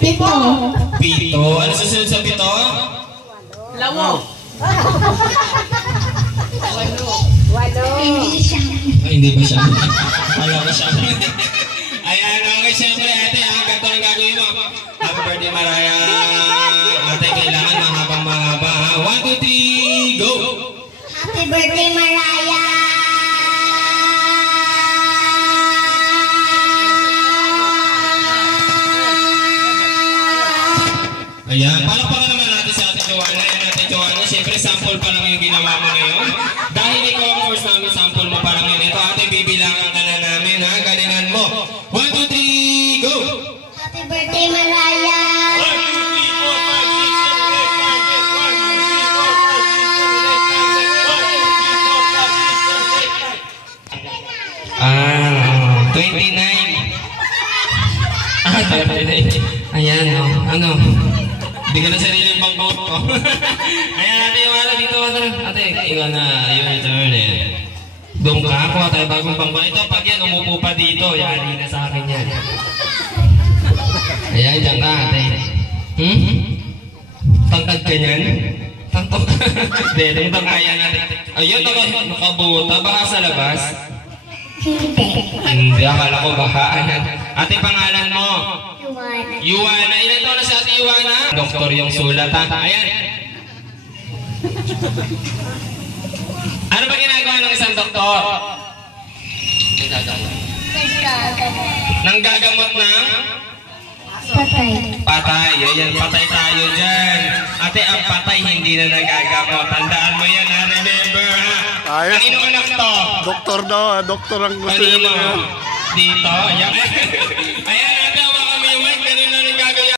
Pito. Pito. Ano susunod sa pito? Lawo. Walo. Hindi siya. Ay, hindi ba siya? Alam ko siya. Ayan, okay, siyempre, ate, ganito ang gagawin mo. Happy birthday, Maraya. Ate, kailangan mahaba. 1, 2, 3, go! Happy birthday, Maraya! Ayan, palakpakan naman natin sa Ate Joanna. Ayan, Ate Joanna, siyempre sample pa lang yung ginawa mo ngayon. Dahil ikaw ang course namin, sample mo pa lang yun. Ito, ate, bibilangan ka na namin, ha? Galingan mo. 1, 2, 3, go! Happy birthday, Maraya! Ah, 29. Ah, 39. Ayan, ano? Hindi ka na sariling pang vote ko. Ayan, ate, yung ano dito, ate, ikaw na, yung turn eh. Doon ka ako, tayo bagong pangkon. Ito, pag yan, umupo pa dito, yari na sa akin yan. Ayan, dyan ka, ate. Tangkad ka yan? Tangkad ka? Hindi, tangkad kaya natin. Ayun, nakabuta, baka sa labas. Hindi, akala ko bahaan. Ate, pangalan mo? Yuwana. Yuwana. Ilan taon na si Ate Yuwana? Doktor yung sulat, ha? Ayan. Ano ba ginagawa ng isang doktor? Nanggagamot ng? Patay. Patay. Ayan, patay tayo dyan. Ate, ang patay hindi na nagagamot. Tandaan mo yan, ha? Remember, ha? Ayos. Kanino anak to? Doktor daw, doktor ang gusto niya. Kanino? Dito. Ayan. Ayan.